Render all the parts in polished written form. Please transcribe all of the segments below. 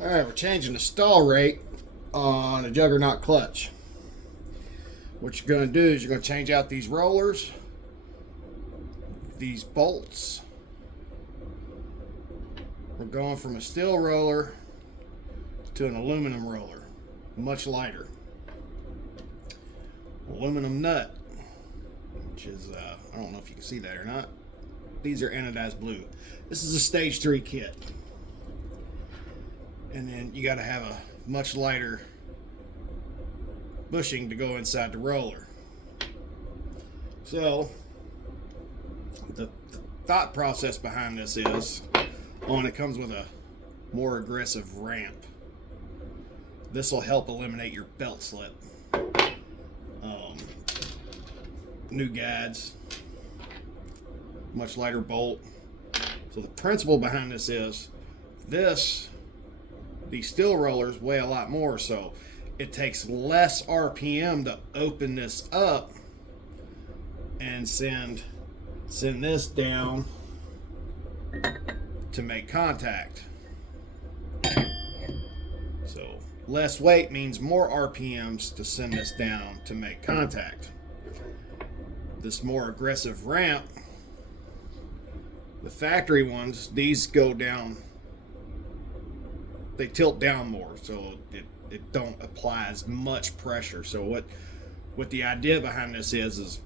Alright, we're changing the stall rate on a Juggernaut clutch. What you're going to do is you're going to change out these rollers, these bolts. We're going from a steel roller to an aluminum roller, much lighter. Aluminum nut, which is, I don't know if you can see that or not. These are anodized blue. This is a stage 3 kit. And then you got to have a much lighter bushing to go inside the roller. So the thought process behind this is, it comes with a more aggressive ramp. This will help eliminate your belt slip. New guides, much lighter bolt. So the principle behind this is these steel rollers weigh a lot more, so it takes less RPM to open this up and send this down to make contact. So less weight means more RPMs to send this down to make contact. This more aggressive ramp, the factory ones, these go down, they tilt down more, so it don't apply as much pressure. So what the idea behind this is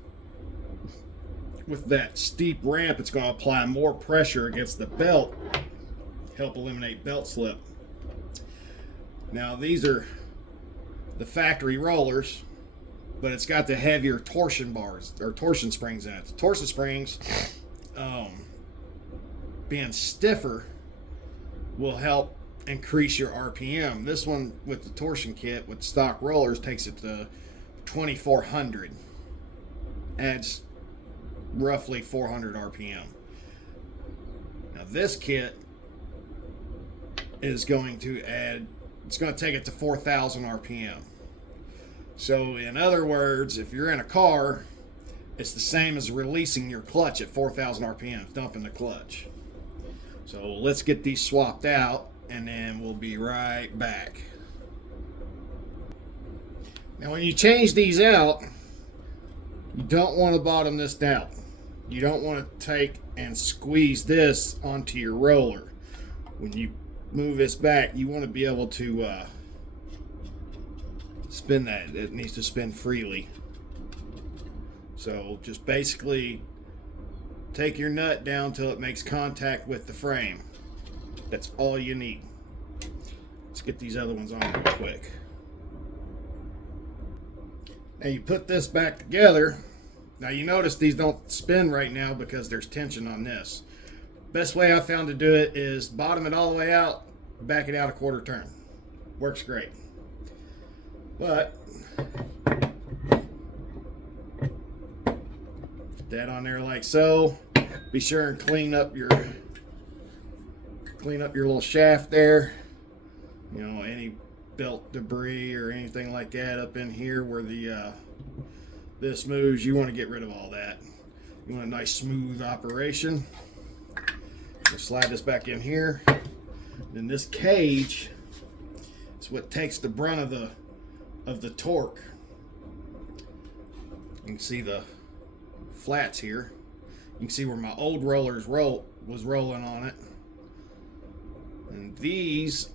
with that steep ramp, it's going to apply more pressure against the belt, help eliminate belt slip. Now these are the factory rollers, but it's got the heavier torsion bars or torsion springs in it. The torsion springs, being stiffer, will help increase your RPM. This one with the torsion kit with stock rollers takes it to 2400, adds roughly 400 RPM. Now this kit is going to it's going to take it to 4000 RPM. So in other words, if you're in a car, it's the same as releasing your clutch at 4,000 RPM, dumping the clutch. So let's get these swapped out and then we'll be right back. Now when you change these out, you don't want to bottom this down. You don't want to take and squeeze this onto your roller. When you move this back, you want to be able to spin that. It needs to spin freely. So just basically take your nut down till it makes contact with the frame. That's all you need. Let's get these other ones on real quick. Now you put this back together. Now you notice these don't spin right now because there's tension on this. Best way I found to do it is bottom it all the way out, back it out a quarter turn. Works great. But put that on there like so. Be sure and clean up your little shaft there. You know, any belt debris or anything like that up in here where the this moves, you want to get rid of all that. You want a nice smooth operation. So slide this back in here. Then this cage is what takes the brunt of the torque. You can see the flats here. You can see where my old rollers was rolling on it. And these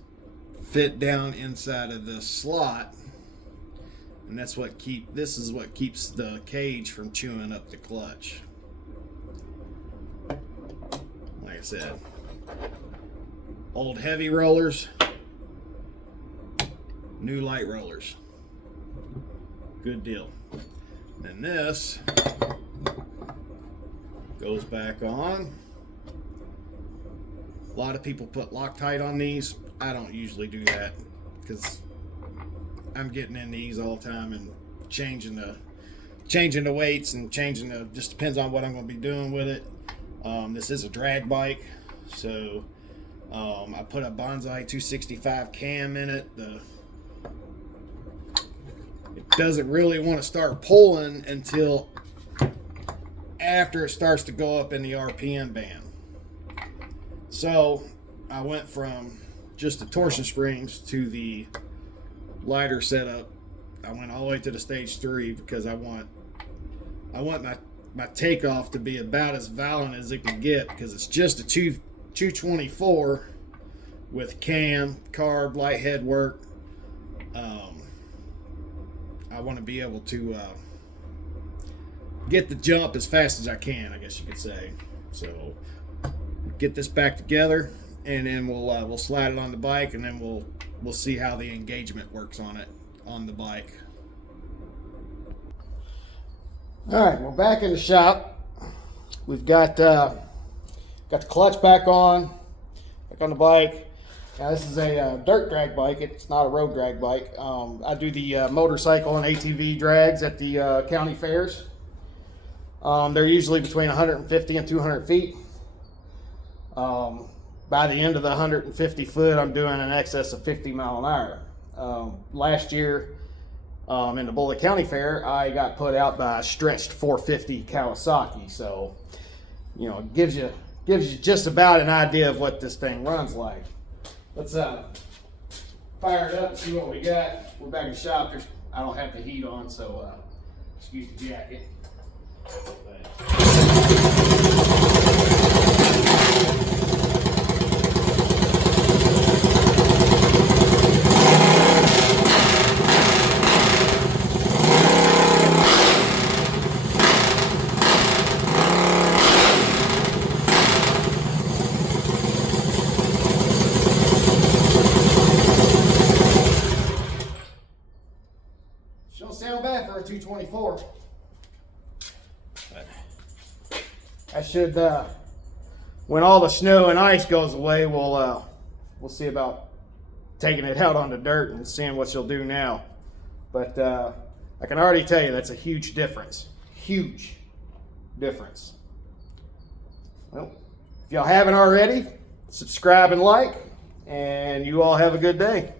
fit down inside of this slot. And that's what this is what keeps the cage from chewing up the clutch. Like I said, old heavy rollers, new light rollers. Good deal. And this goes back on. A lot of people put Loctite on these. I don't usually do that because I'm getting in these all the time and changing the weights and just depends on what I'm going to be doing with it. This is a drag bike, so I put a Bonsai 265 cam in it. It doesn't really want to start pulling until after it starts to go up in the RPM band. So I went from just the torsion springs to the lighter setup. I went all the way to the stage 3 because I want my takeoff to be about as violent as it can get, because it's just a 224 with cam, carb, light head work. I want to be able to get the jump as fast as I can, I guess you could say. So get this back together, and then we'll slide it on the bike, and then we'll see how the engagement works on it on the bike. All right, we're back in the shop. We've got the clutch back on the bike. Now this is a dirt drag bike. It's not a road drag bike. I do the motorcycle and ATV drags at the county fairs. They're usually between 150 and 200 feet. By the end of the 150 foot, I'm doing an excess of 50 mile an hour. Last year, in the Bullitt County Fair, I got put out by a stretched 450 Kawasaki. So, you know, it gives you just about an idea of what this thing runs like. Let's fire it up and see what we got. We're back in the shop. I don't have the heat on, so excuse the jacket. Don't sound bad for a 224. I should, when all the snow and ice goes away, we'll see about taking it out on the dirt and seeing what she'll do now. But I can already tell you that's a huge difference. Huge difference. Well, if y'all haven't already, subscribe and like, and you all have a good day.